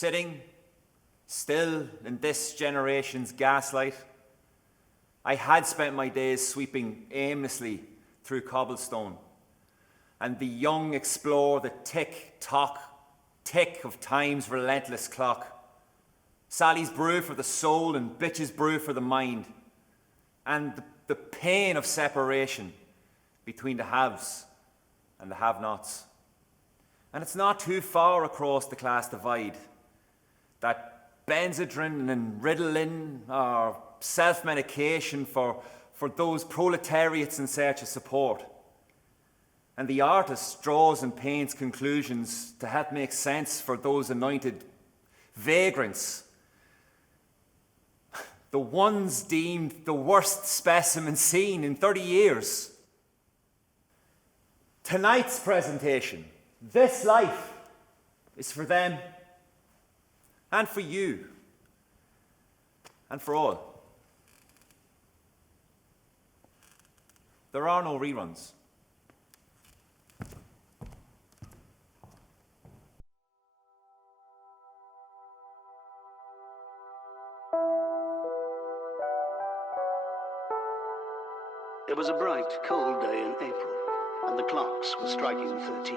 sitting still in this generation's gaslight. I had spent my days sweeping aimlessly through cobblestone, and the young explore the tick-tock, tick of time's relentless clock. Sally's brew for the soul and bitch's brew for the mind, and the pain of separation between the haves and the have-nots. And it's not too far across the class divide that Benzedrine and Ritalin are self-medication for those proletariats in search of support. And the artist draws and paints conclusions to help make sense for those anointed vagrants, the ones deemed the worst specimen seen in 30 years. Tonight's presentation, This Life, is for them and for you and for all. There are no reruns. It was a bright, cold day in April, and the clocks were striking 13.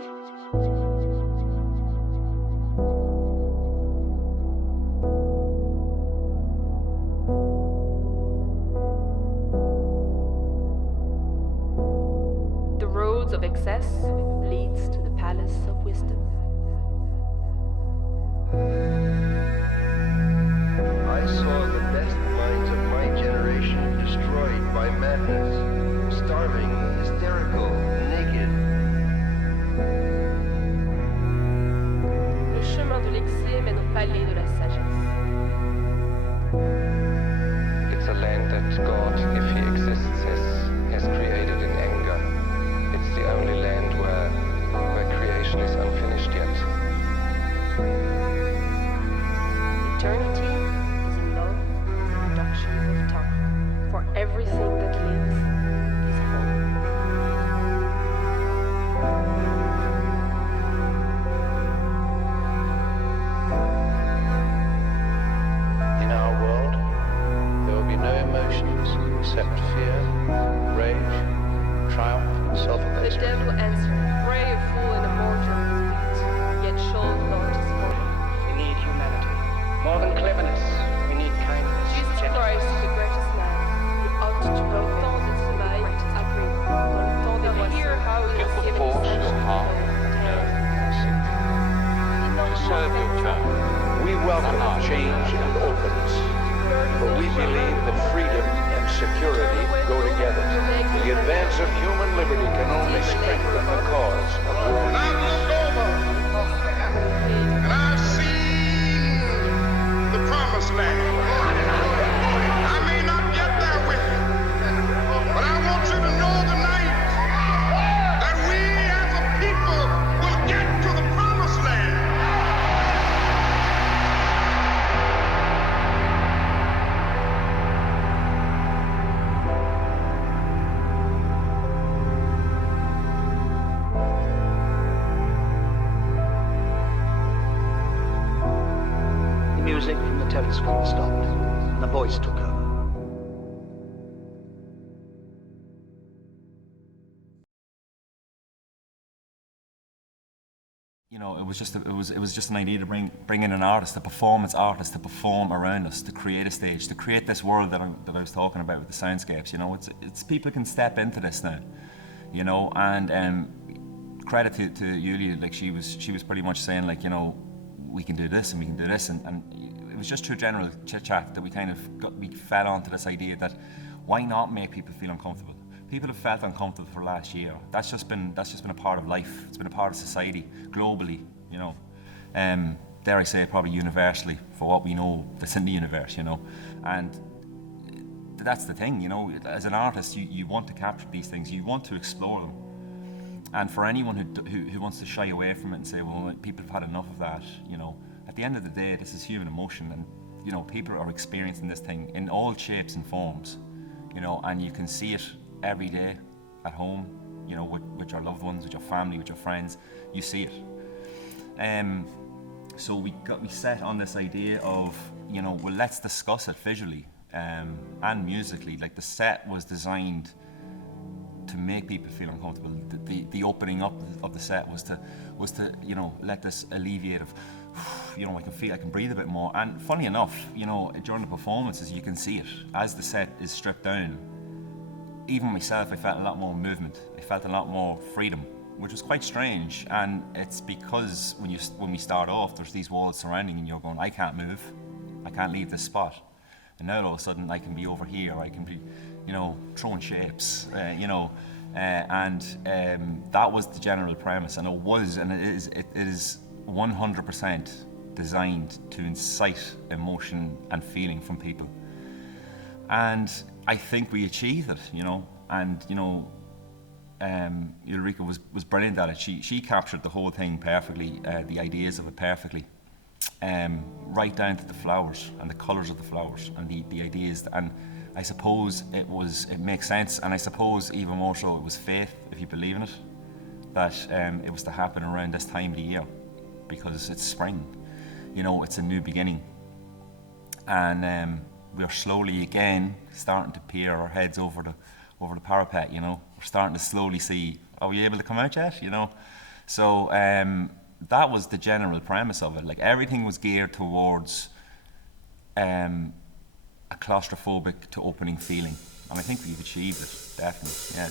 The roads of excess leads to the palace of wisdom. I saw the best minds of my generation destroyed by madness, starving, hysterical, naked. Le chemin de l'excès mène au palais de la sagesse. It's a land that God, if he exists, has created in anger. It's the only land where creation is unfinished yet. Eternity is in love with the reduction of time, for everything that lives is whole. In our world, there will be no emotions except fear, rage, triumph, and The self-abasement. devil answered, pray a fool in a mortar of wheat, yet shows not his mortal. We need humanity. More than cleverness, we need kindness. Jesus Christ is the greatest man. You ought to go dans le sommeil après, dans le temps des moissons. Hear how he was given Force his your heart, to serve your church. We welcome change and openness, for we believe that freedom and security go together. The advance of human liberty can only strengthen the cause of world And I've looked over and I've seen the promised land. I may not get there with you, but I want you to know tonight that we as a people will get to the promised land. The music from the telescreen stopped, and the voice took over. You know, it was just an idea to bring in an artist, a performance artist, to perform around us, to create a stage, to create this world that I was talking about with the soundscapes. You know, it's people can step into this now. You know, and credit to Uliunique, like she was pretty much saying, like, you know, we can do this and we can do this, and it was just through general chit chat that we fell onto this idea that why not make people feel uncomfortable. People have felt uncomfortable for the last year. That's just been a part of life. It's been a part of society globally, you know. Dare I say, probably universally, for what we know that's in the universe, you know. And that's the thing, you know. As an artist, you want to capture these things. You want to explore them. And for anyone who wants to shy away from it and say, well, people have had enough of that, you know. At the end of the day, this is human emotion, and you know, people are experiencing this thing in all shapes and forms, you know, and you can see it every day at home, you know, with your loved ones, with your family, with your friends. You see it. So we set on this idea of, you know, well, let's discuss it visually and musically. Like, the set was designed to make people feel uncomfortable. The opening up of the set was to you know, let this alleviate of, you know, I can breathe a bit more. And funny enough, you know, during the performances you can see it as the set is stripped down. Even myself, I felt a lot more movement. I felt a lot more freedom, which was quite strange. And it's because when we start off, there's these walls surrounding, and you're going, I can't move, I can't leave this spot. And now all of a sudden I can be over here, I can be, you know, throwing shapes, you know, and that was the general premise, and it is 100% designed to incite emotion and feeling from people. And I think we achieved it, you know, and, you know, Ulrike was brilliant at it. She captured the whole thing perfectly, the ideas of it perfectly, right down to the flowers and the colours of the flowers and the ideas. And I suppose it makes sense, and I suppose even more so it was faith, if you believe in it, that it was to happen around this time of the year, because it's spring, you know, it's a new beginning. And we're slowly again starting to peer our heads over the parapet, you know. We're starting to slowly see, are we able to come out yet, you know? So that was the general premise of it. Like, everything was geared towards a claustrophobic to opening feeling. And I think we've achieved it, definitely, yeah.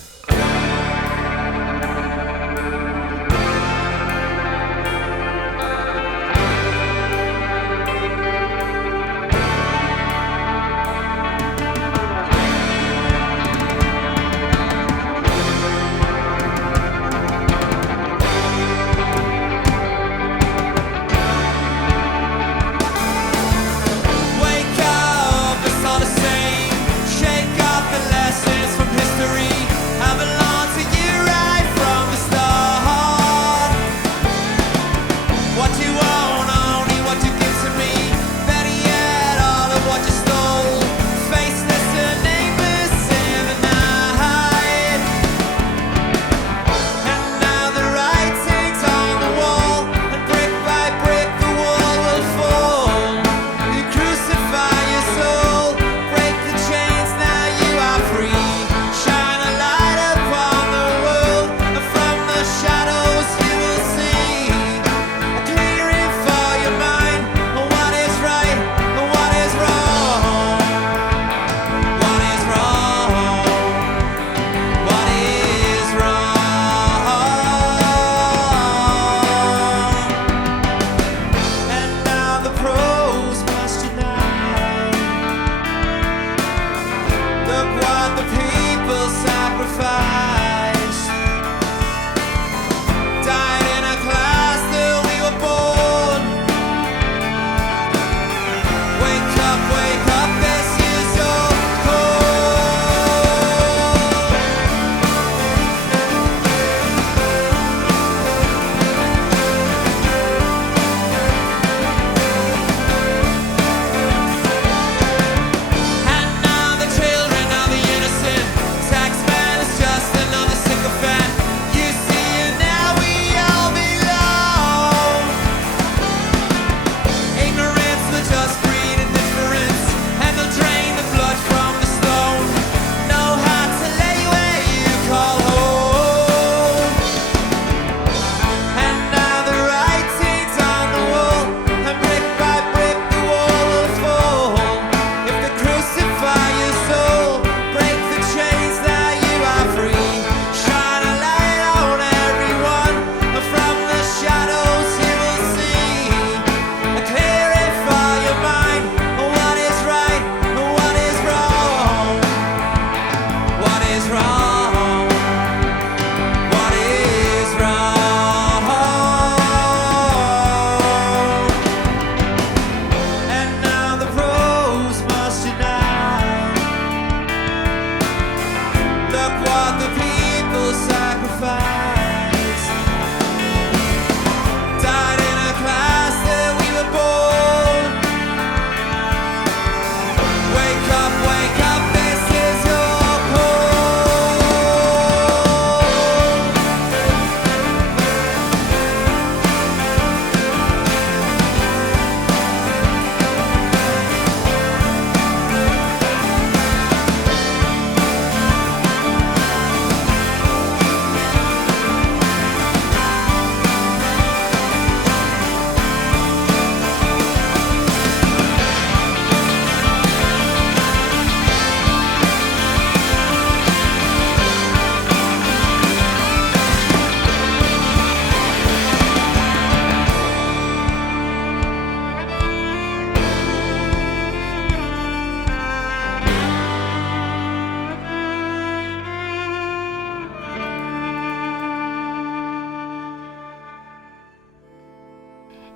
Shake off the lessons from history. Have a long to you right from the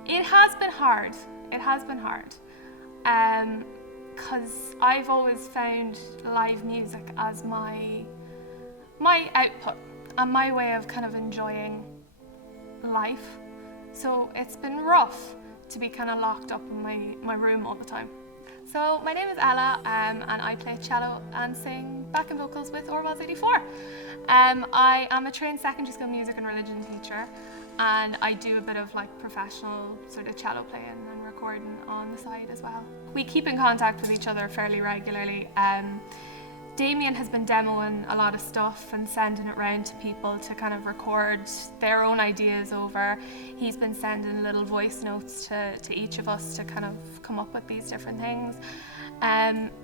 It has been hard. It has been hard. Because I've always found live music as my output and my way of kind of enjoying life. So it's been rough to be kind of locked up in my room all the time. So my name is Ella, and I play cello and sing backing vocals with Orwells 84. I am a trained secondary school music and religion teacher, and I do a bit of like professional sort of cello playing and recording on the side as well. We keep in contact with each other fairly regularly. Damien has been demoing a lot of stuff and sending it around to people to kind of record their own ideas over. He's been sending little voice notes to each of us to kind of come up with these different things.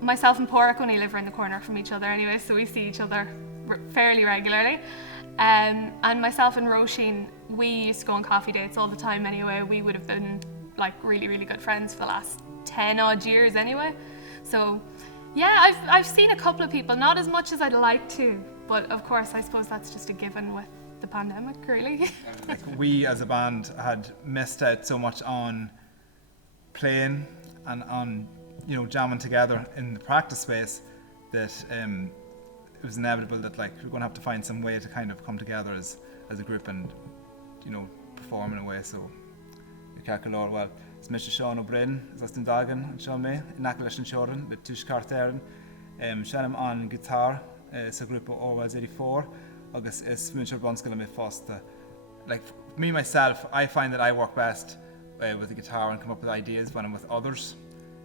Myself and Pauric only live around the corner from each other anyway, so we see each other fairly regularly. And myself and Róisín, we used to go on coffee dates all the time anyway. We would have been like really, really good friends for the last 10 odd years anyway. So yeah, I've seen a couple of people, not as much as I'd like to, but of course I suppose that's just a given with the pandemic, really. We as a band had missed out so much on playing and on, you know, jamming together in the practice space that it was inevitable that like we're going to have to find some way to kind of come together as a group and, you know, perform in a way. So well, is Mr. Sean O'Brien, is as Dundalk and Sean May, Nackalish and Shoren, with Tush Carterin, Shannon on guitar, so group of Orwells 84, August is Muncher Bonskala me fosta. Like me myself, I find that I work best with the guitar and come up with ideas when I'm with others,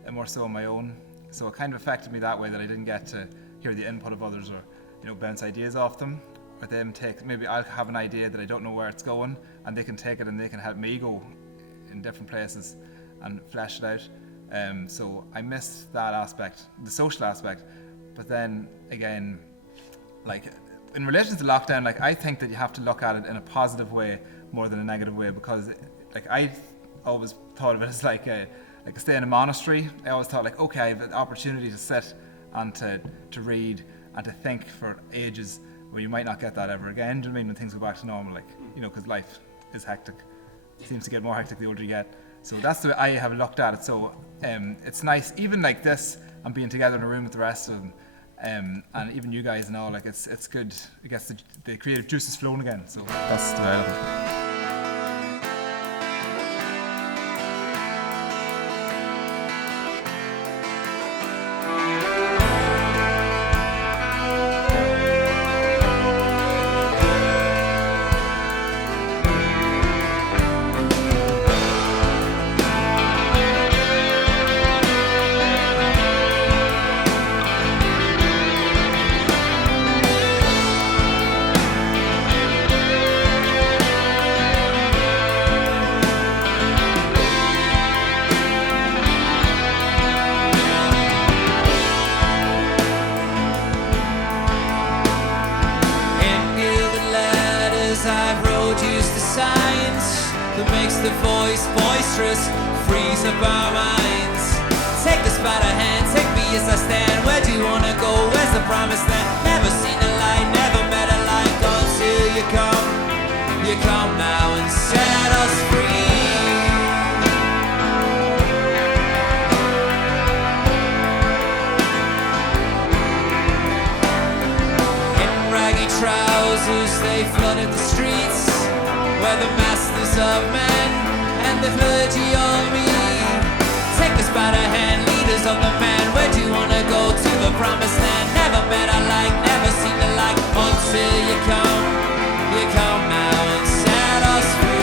and more so on my own. So it kind of affected me that way, that I didn't get to hear the input of others or, you know, bounce ideas off them. Or them take, maybe I'll have an idea that I don't know where it's going, and they can take it and they can help me go in different places and flesh it out. So I missed that aspect, the social aspect. But then again, like in relation to lockdown, like I think that you have to look at it in a positive way more than a negative way, because like I always thought of it as like a stay in a monastery. I always thought like, okay, I have an opportunity to sit and to read and to think for ages, where you might not get that ever again. Do you know what I mean? When things go back to normal, like, you know, because life is hectic. It seems to get more hectic the older you get. So that's the way I have looked at it. So it's nice, even like this, and being together in a room with the rest of them, and even you guys and all, like it's good. It gets the creative juices flowing again. So that's the way I look at it. The voice boisterous, frees up our minds. Take us by the hand, take me as I stand. Where do you wanna go? Where's the promised land? Never seen a light, never met a light until you come now and set us free. In raggy trousers they flooded the streets, where the masters of men and the clergy of me. Take us by the hand, leaders of the man. Where do you wanna go? To the promised land. Never met a like, never seen a like until you come now and set us free.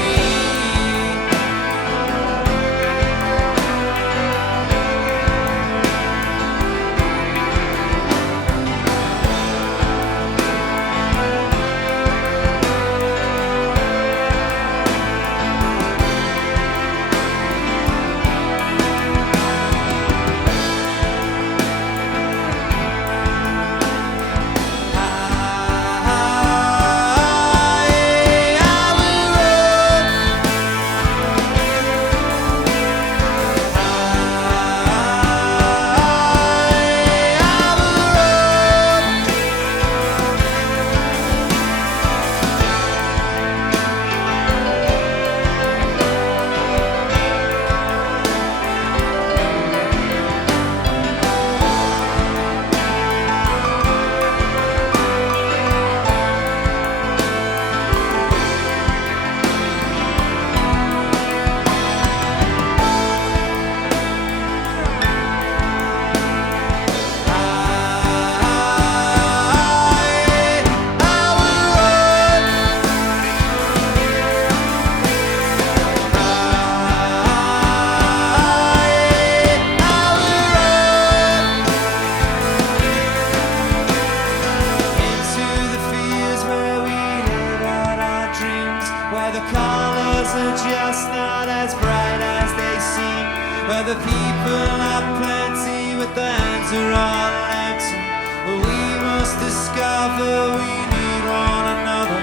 where the colors are just not as bright as they seem, where the people are plenty but the hands are all empty. We must discover we need one another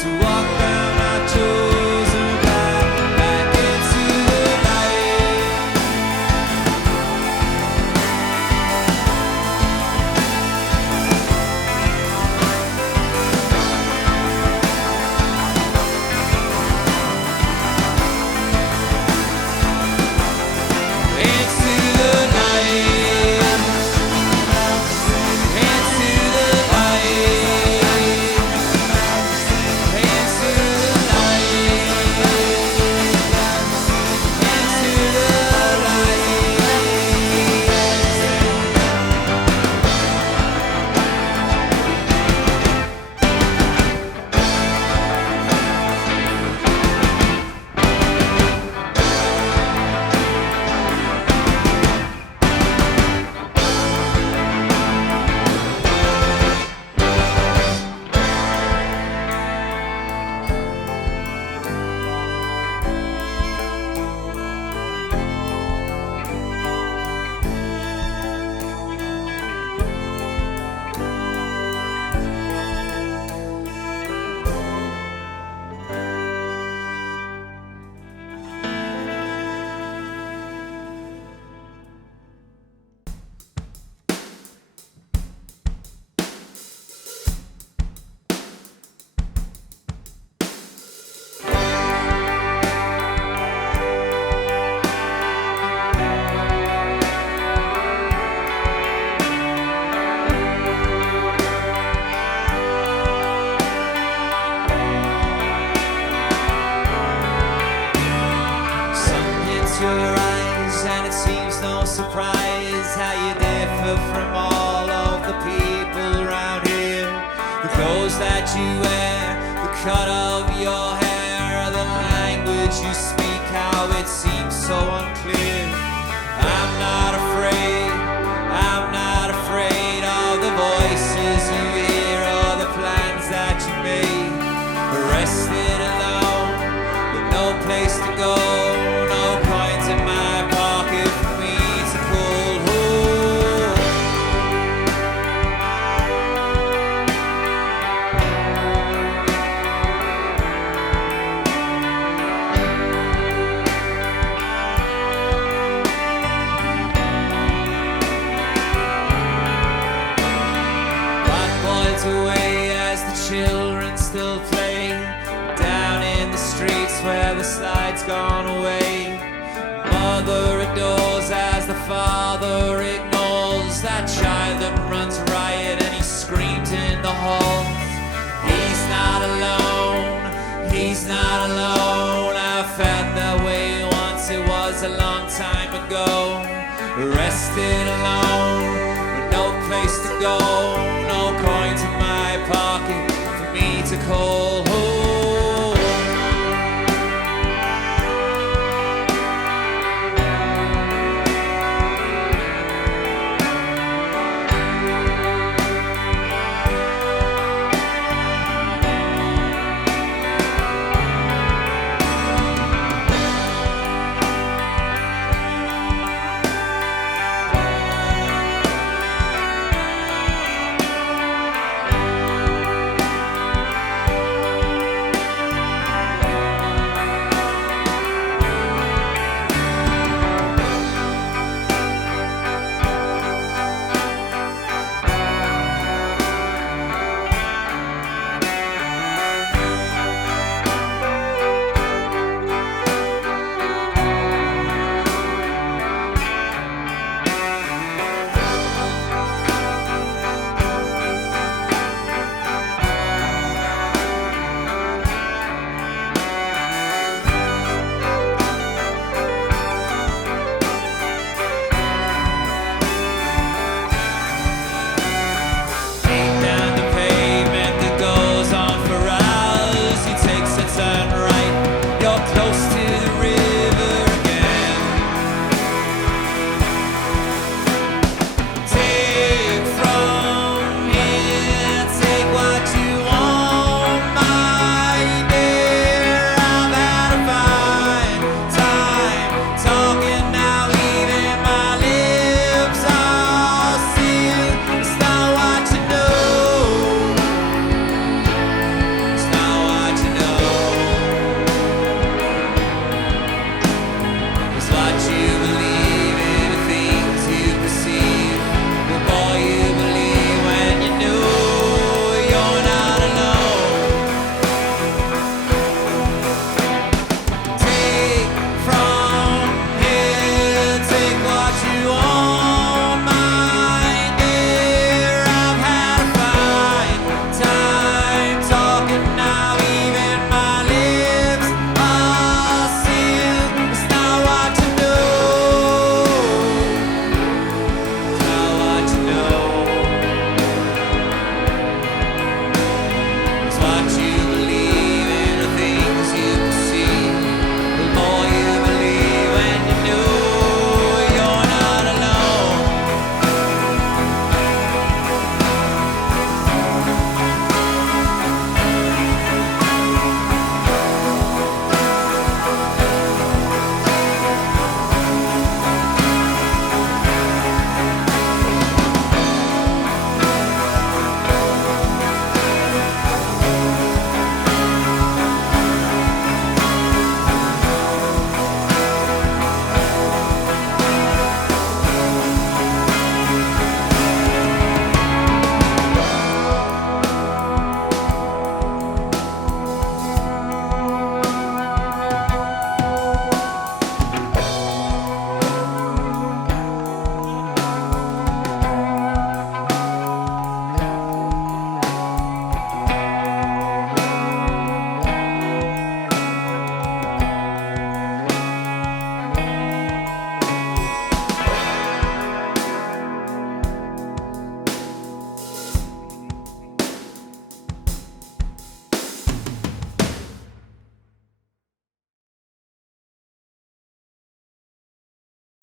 to walk down our toes and back into the light. Into the light. Into the light. Into the your eyes, and it seems no surprise how you differ from all of the people around here. The clothes that you wear, the cut of your hair, the language you speak, how it seems so unclear. I'm not afraid of the voices you hear or the plans that you made. Arrested alone with no place to go, no coins in my pocket for me to call home. Pot boils away as the children still play down in the streets where the slide's gone away. Mother adores as the father ignores that child that runs riot and he screams in the halls. He's not alone, he's not alone. I felt that way once, it was a long time ago. Arrested alone, with no place to go, no coins in my pocket for me to call home.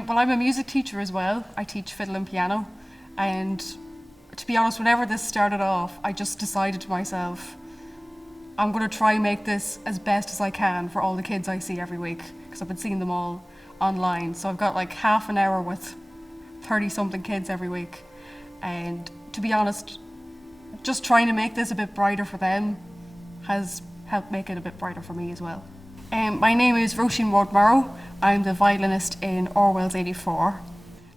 Well, I'm a music teacher as well. I teach fiddle and piano. And to be honest, whenever this started off, I just decided to myself, I'm going to try and make this as best as I can for all the kids I see every week, because I've been seeing them all online. So I've got like half an hour with 30-something kids every week. And to be honest, just trying to make this a bit brighter for them has helped make it a bit brighter for me as well. My name is Róisín Morrow. I'm the violinist in Orwells 84.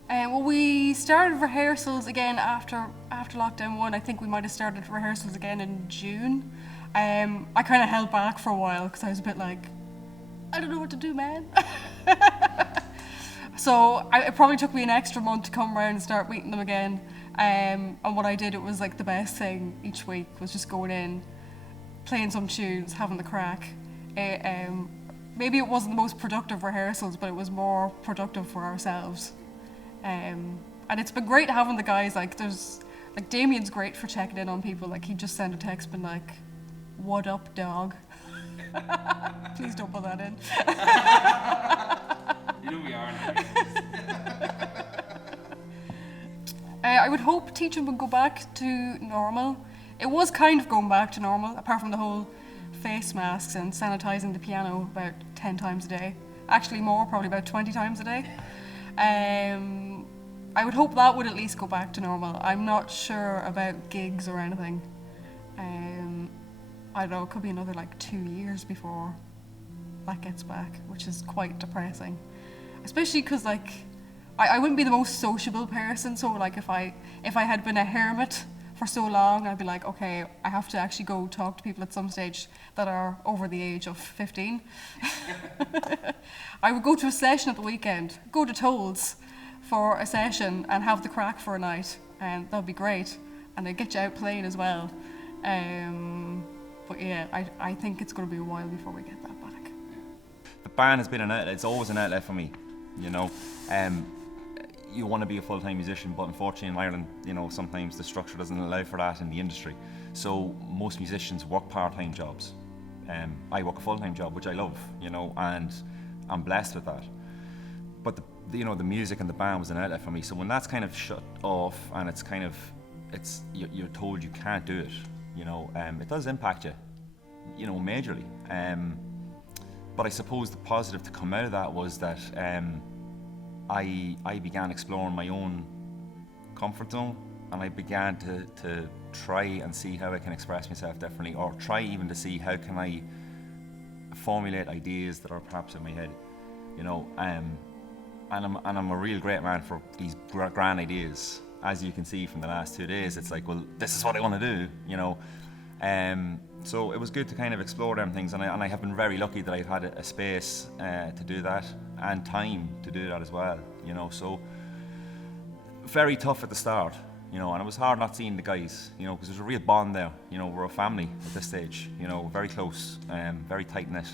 Well, we started rehearsals again after lockdown 1. I think we might have started rehearsals again in June. I kind of held back for a while because I was a bit like, I don't know what to do, man. So it probably took me an extra month to come around and start meeting them again. And what I did, it was like the best thing each week was just going in, playing some tunes, having the crack. Maybe it wasn't the most productive rehearsals, but it was more productive for ourselves. And it's been great having the guys, like Damien's great for checking in on people. Like he just sent a text been like, "What up, dog?" Please don't put that in. You know we are now. I would hope teaching would go back to normal. It was kind of going back to normal, apart from the whole face masks and sanitizing the piano about 10 times a day. Actually more, probably about 20 times a day. I would hope that would at least go back to normal. I'm not sure about gigs or anything. I don't know, it could be another like 2 years before that gets back, which is quite depressing. Especially because like, I wouldn't be the most sociable person, so like if I had been a hermit for so long, I'd be like, okay, I have to actually go talk to people at some stage that are over the age of 15. I would go to a session at the weekend, go to Tolls for a session and have the crack for a night, and that'd be great. And they'd get you out playing as well. But yeah, I think it's going to be a while before we get that back. The band has been an outlet. It's always an outlet for me, you know. You want to be a full-time musician, but unfortunately in Ireland, you know, sometimes the structure doesn't allow for that in the industry. So most musicians work part-time jobs. I work a full-time job, which I love, you know, and I'm blessed with that. But the music and the band was an outlet for me. So when that's kind of shut off and you're told you can't do it, you know, it does impact you, you know, majorly. But I suppose the positive to come out of that was that I began exploring my own comfort zone, and I began to try and see how I can express myself differently, or try even to see how can I formulate ideas that are perhaps in my head, you know. And I'm a real great man for these grand ideas. As you can see from the last 2 days, it's like, well, this is what I want to do, you know. So it was good to kind of explore them things, and I have been very lucky that I've had a space to do that, and time to do that as well, you know. So very tough at the start, you know, and it was hard not seeing the guys, you know, because there's a real bond there, you know. We're a family at this stage, you know, very close, very tight-knit,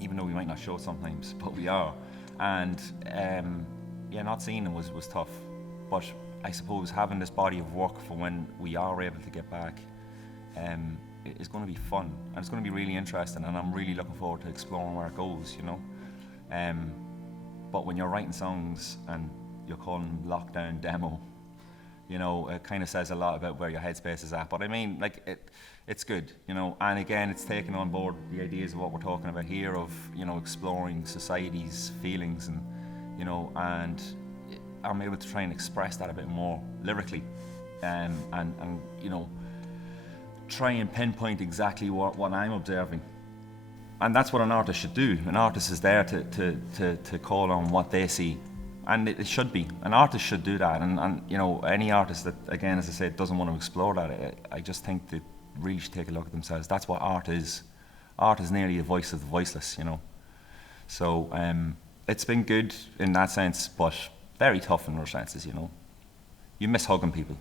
even though we might not show it sometimes, but we are. And yeah, not seeing them was tough, but I suppose having this body of work for when we are able to get back is going to be fun, and it's going to be really interesting, and I'm really looking forward to exploring where it goes, you know. But when you're writing songs and you're calling them lockdown demo, you know, it kind of says a lot about where your headspace is at. But I mean, like, it's good, you know. And again, it's taking on board the ideas of what we're talking about here, of, you know, exploring society's feelings, and, you know, and I'm able to try and express that a bit more lyrically, and you know, try and pinpoint exactly what I'm observing. And that's what an artist should do. An artist is there to call on what they see, and it should be. An artist should do that, and you know, any artist that, again, as I said, doesn't want to explore that, I just think they really should take a look at themselves. That's what art is. Art is nearly the voice of the voiceless, you know. So it's been good in that sense, but very tough in other senses, you know. You miss hugging people.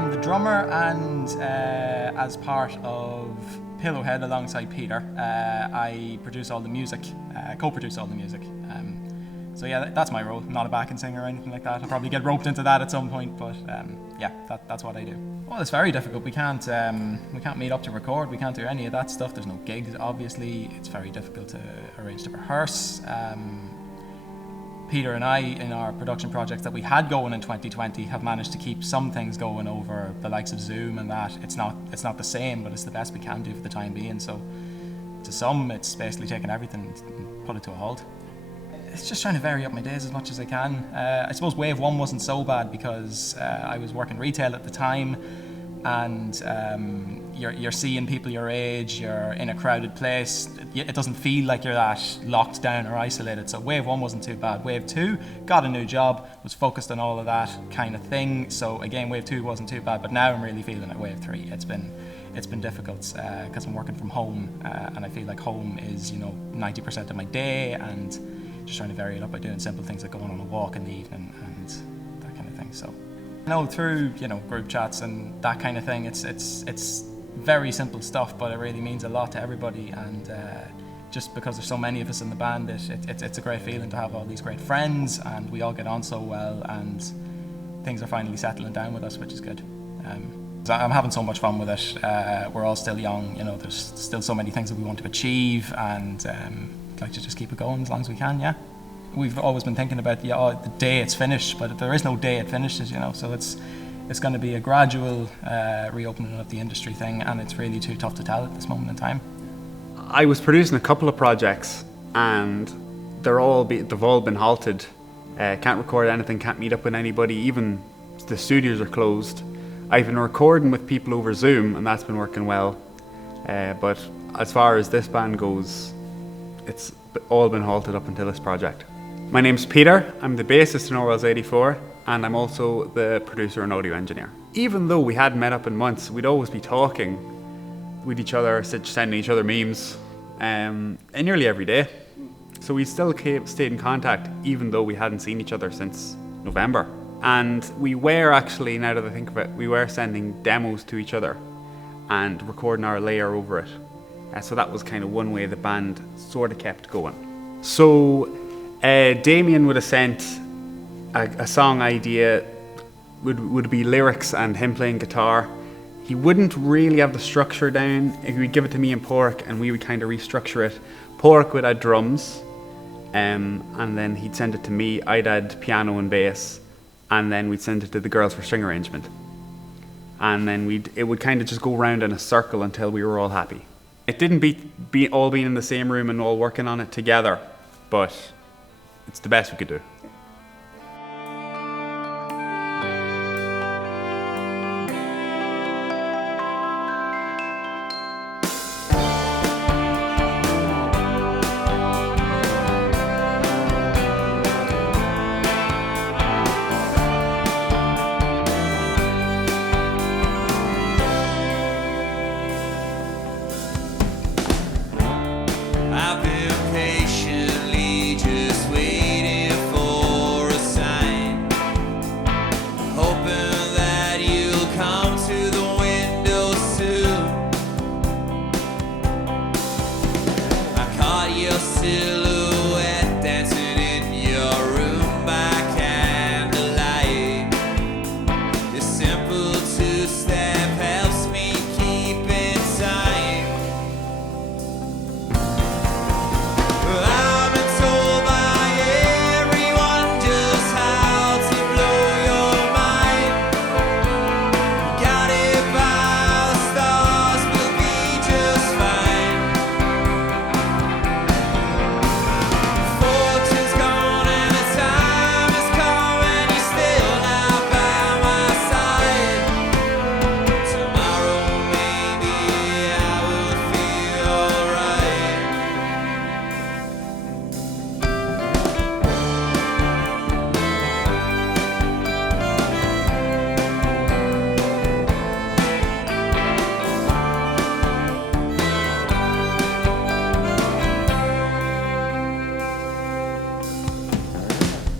I'm the drummer, and as part of Pillowhead alongside Peter, I produce all the music, co-produce all the music. So yeah, that's my role. I'm not a backing singer or anything like that. I'll probably get roped into that at some point, but yeah, that's what I do. Well, it's very difficult. We can't meet up to record. We can't do any of that stuff. There's no gigs, obviously. It's very difficult to arrange to rehearse. Peter and I, in our production projects that we had going in 2020, have managed to keep some things going over the likes of Zoom and that. It's not the same, but it's the best we can do for the time being. So to some, it's basically taken everything and put it to a halt. It's just trying to vary up my days as much as I can. I suppose wave one wasn't so bad because I was working retail at the time, and you're seeing people your age, you're in a crowded place. It doesn't feel like you're that locked down or isolated. So wave one wasn't too bad. Wave two, got a new job, was focused on all of that kind of thing. So again, wave two wasn't too bad, but now I'm really feeling it. Wave three, it's been difficult because I'm working from home, and I feel like home is 90% of my day, and just trying to vary it up by doing simple things like going on a walk in the evening and that kind of thing. So through group chats and that kind of thing, it's very simple stuff, but it really means a lot to everybody, and just because there's so many of us in the band, it's a great feeling to have all these great friends, and we all get on so well, and things are finally settling down with us, which is good. I'm having so much fun with it. We're all still young, there's still so many things that we want to achieve, and like to just keep it going as long as we can. Yeah, we've always been thinking about the day it's finished, but there is no day it finishes, so it's going to be a gradual reopening of the industry thing, and it's really too tough to tell at this moment in time. I was producing a couple of projects, and they've all been halted. Can't record anything, can't meet up with anybody, even the studios are closed. I've been recording with people over Zoom, and that's been working well, but as far as this band goes, it's all been halted up until this project. My name's Peter, I'm the bassist in Orwells 84, and I'm also the producer and audio engineer. Even though we hadn't met up in months, we'd always be talking with each other, sending each other memes, nearly every day. So we still stayed in contact, even though we hadn't seen each other since November. And we were actually, now that I think of it, we were sending demos to each other and recording our layer over it. So that was kind of one way the band sort of kept going. So Damien would have sent a song idea, would be lyrics and him playing guitar. He wouldn't really have the structure down. He would give it to me and Pauric, and we would kind of restructure it. Pauric would add drums, and then he'd send it to me. I'd add piano and bass, and then we'd send it to the girls for string arrangement. And then it would kind of just go round in a circle until we were all happy. It didn't beat all being in the same room and all working on it together, but it's the best we could do. I've been patiently just waiting for a sign, hoping that you'll come to the window soon. I caught your silhouette dancing in your room by candlelight. Your simple two-step helps me keep in time. I've been told by everyone just how to blow your mind. Guided by the stars, we'll be just fine. Fortune's gone and the time has come, and you're still not by my side. Tomorrow maybe I will feel alright.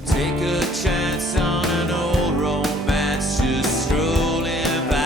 Take a chance on an old romance, just strolling by.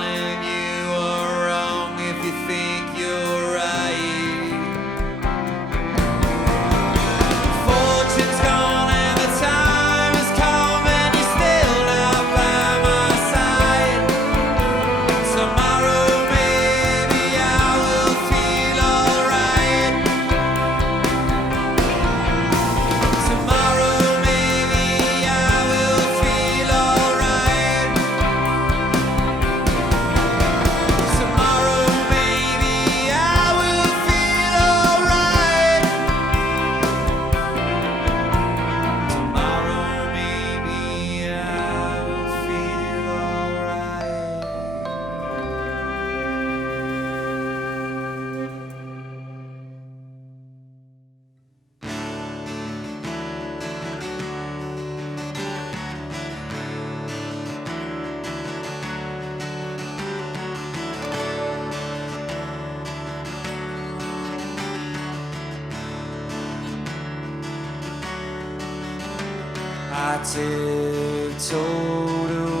darling, you are wrong if you think you're right. Fortune's gone and the time has come, and you're still not by my side. Tomorrow maybe I will feel alright. Tomorrow maybe I will feel alright. Tomorrow maybe I will feel alright. Tomorrow maybe I will feel I tiptoed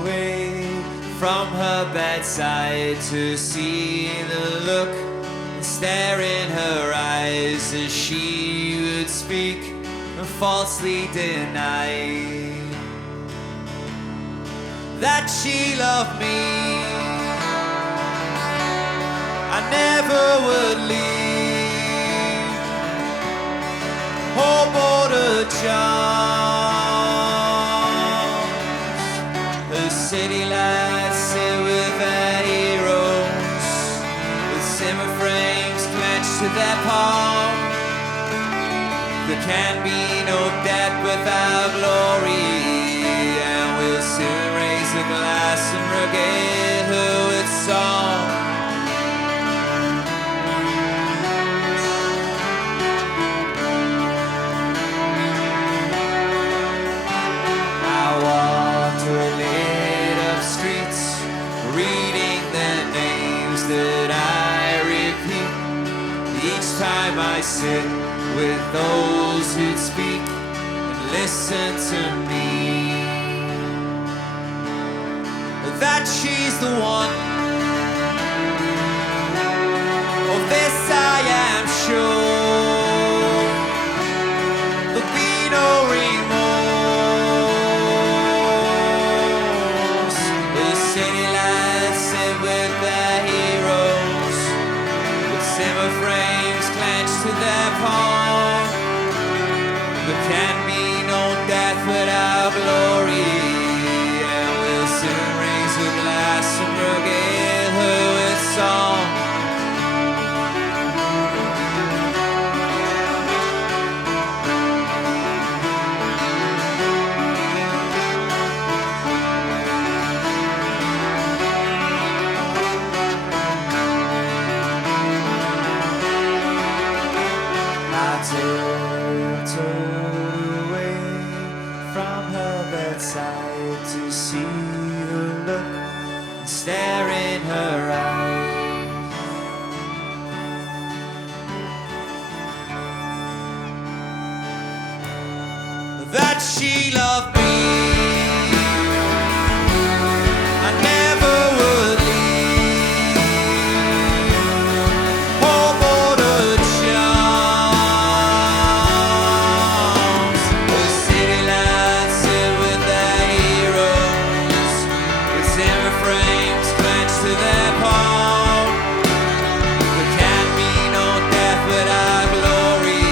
away from her bedside to see the look and stare in her eyes as she would speak and falsely deny that she loved me. I never would leave. Oh, what a chance. The city lights sit with their heroes, with simmer frames clenched to their palm. There can be no death without glory, and we'll soon raise a glass and regale her with song. I walked her lit up streets, reading the names that I repeat each time I sit with those who'd speak and listen to me. That she's the one, of this I am sure. There'll be no remorse. The city lads sit with their heroes, with simmer frames clenched to their palm. There can be no death without glory, and we'll soon raise a glass and regale her with song. I tiptoed away from her bedside to see the look and stare in her eyes. That she loved me. I never would leave. Oh, what a chance. The city lads sit with their heroes, with simmer frames clenched to their palm. There can be no death without glory,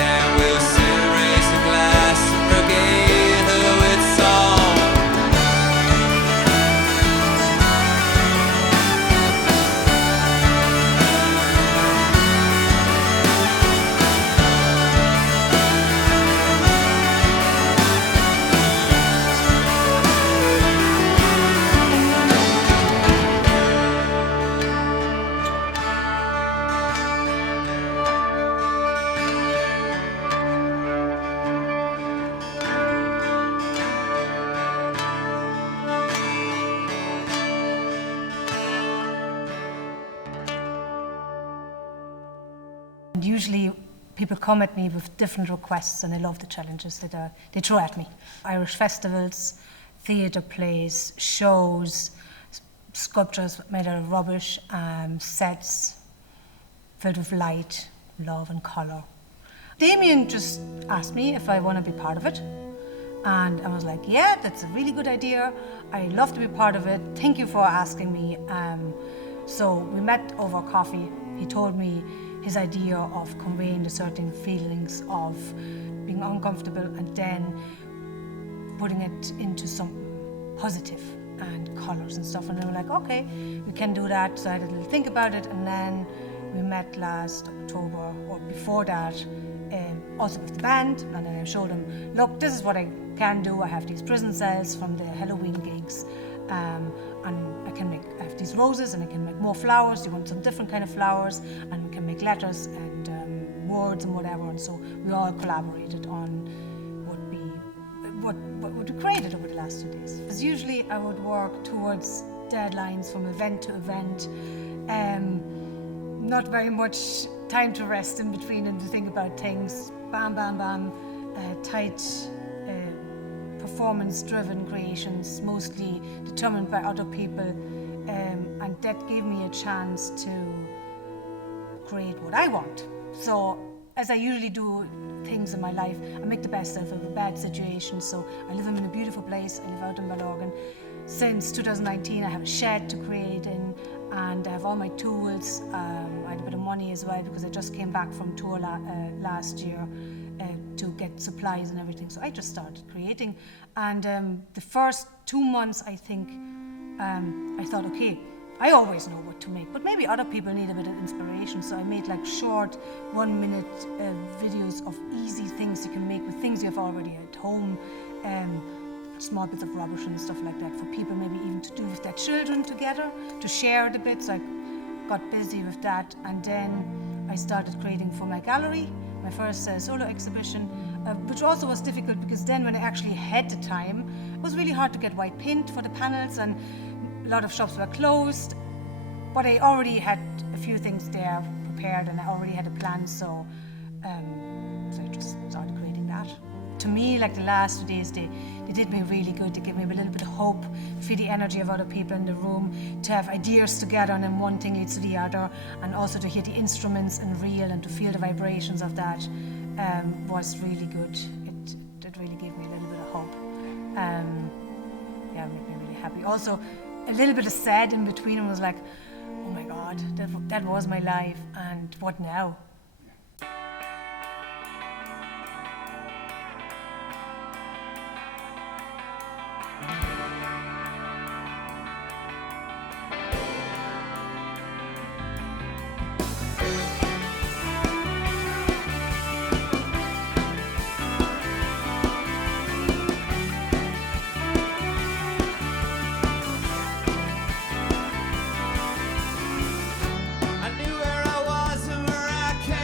and we'll soon raise a glass and regale her with song. And usually people come at me with different requests, and I love the challenges that they throw at me. Irish festivals, theatre plays, shows, sculptures made out of rubbish, sets filled with light, love and colour. Damien just asked me if I want to be part of it. And I was like, yeah, that's a really good idea. I'd love to be part of it. Thank you for asking me. So we met over coffee. He told me his idea of conveying the certain feelings of being uncomfortable and then putting it into some positive and colours and stuff. And they were like, okay, we can do that. So I had a little think about it. And then we met last October, or before that, also with the band. And then I showed him, look, this is what I can do. I have these prison cells from the Halloween gigs. And I have these roses and I can make more flowers. You want some different kind of flowers, and we can make letters and words and whatever. And so we all collaborated on what we created over the last 2 days. Because usually I would work towards deadlines from event to event. Not very much time to rest in between and to think about things. Bam, bam, bam. Tight, performance-driven creations, mostly determined by other people. And that gave me a chance to create what I want. So, as I usually do things in my life, I make the best out of a bad situation. So I live in a beautiful place. I live out in Ballorgan. Since 2019, I have a shed to create in, and I have all my tools. I had a bit of money as well because I just came back from tour last year to get supplies and everything. So I just started creating. And the first 2 months, I think, I thought, okay, I always know what to make, but maybe other people need a bit of inspiration. So I made like short 1-minute videos of easy things you can make with things you have already at home, small bits of rubbish and stuff like that for people maybe even to do with their children together, to share the bits. I got busy with that, and then I started creating for my gallery, my first solo exhibition, which also was difficult because then when I actually had the time, it was really hard to get white paint for the panels, and a lot of shops were closed, but I already had a few things there prepared and I already had a plan, so I just started creating that. To me, like the last 2 days, they did me really good. They gave me a little bit of hope, feel the energy of other people in the room, to have ideas together and then one thing leads to the other, and also to hear the instruments in real and to feel the vibrations of that was really good. It really gave me a little bit of hope. It made me really happy. Also, a little bit of sad in between, and was like, oh my God, that was my life, and what now? I knew where I was and where I came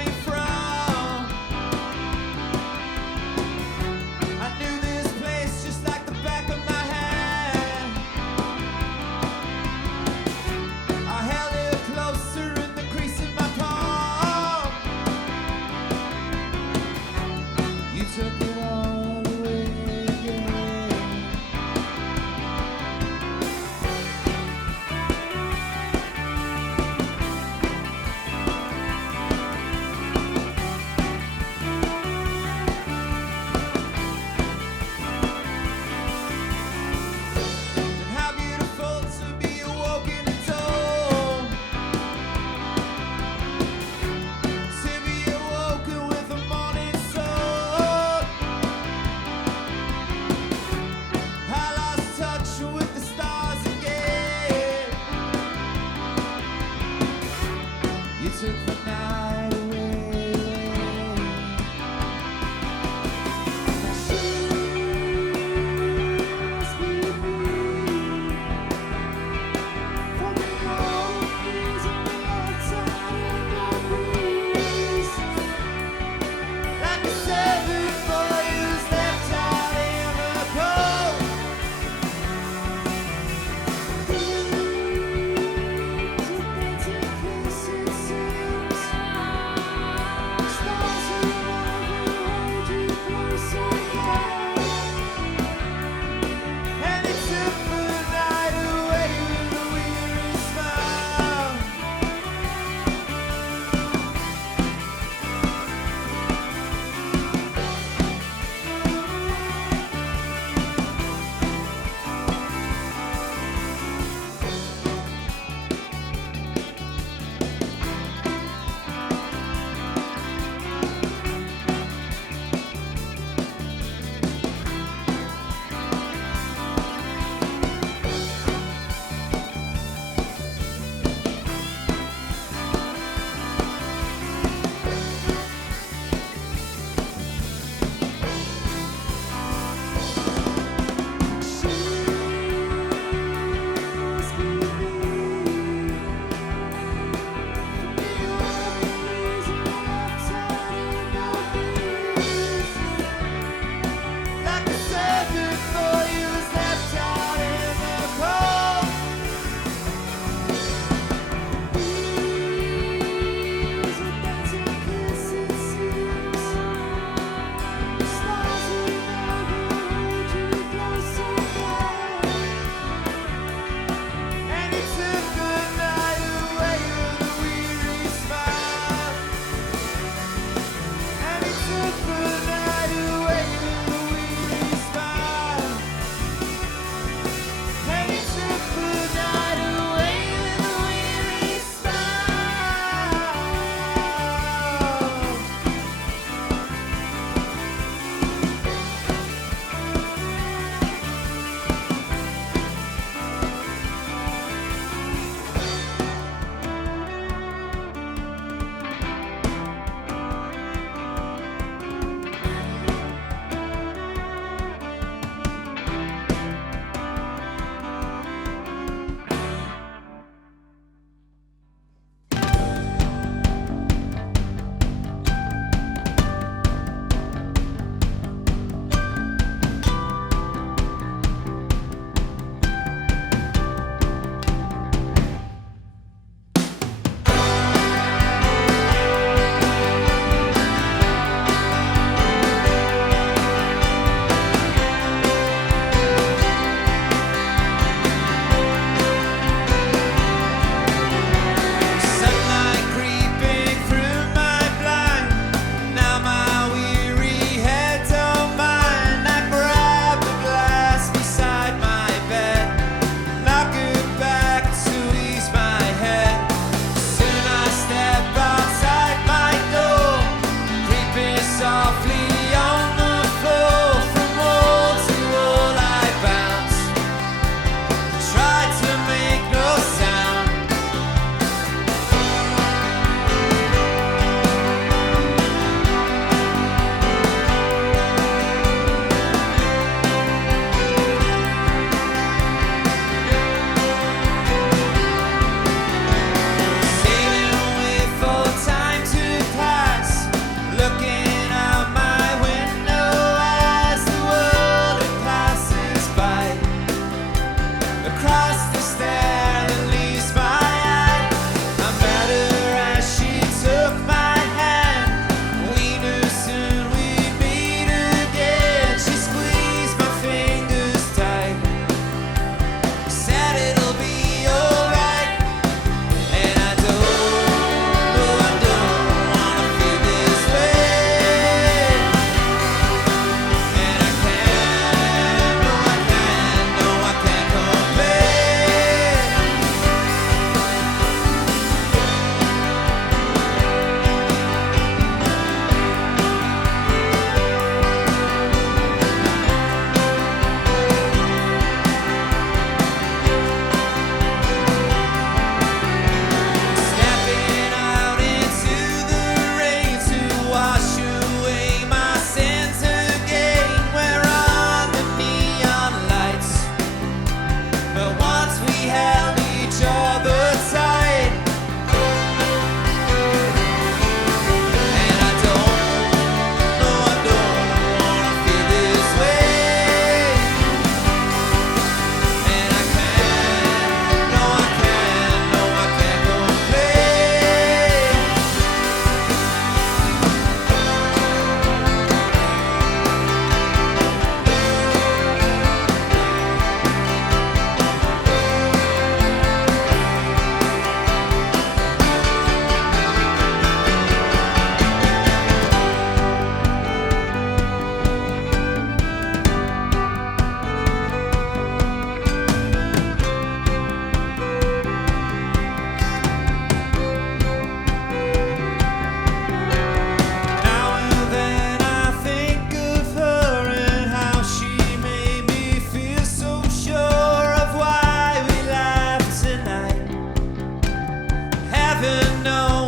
know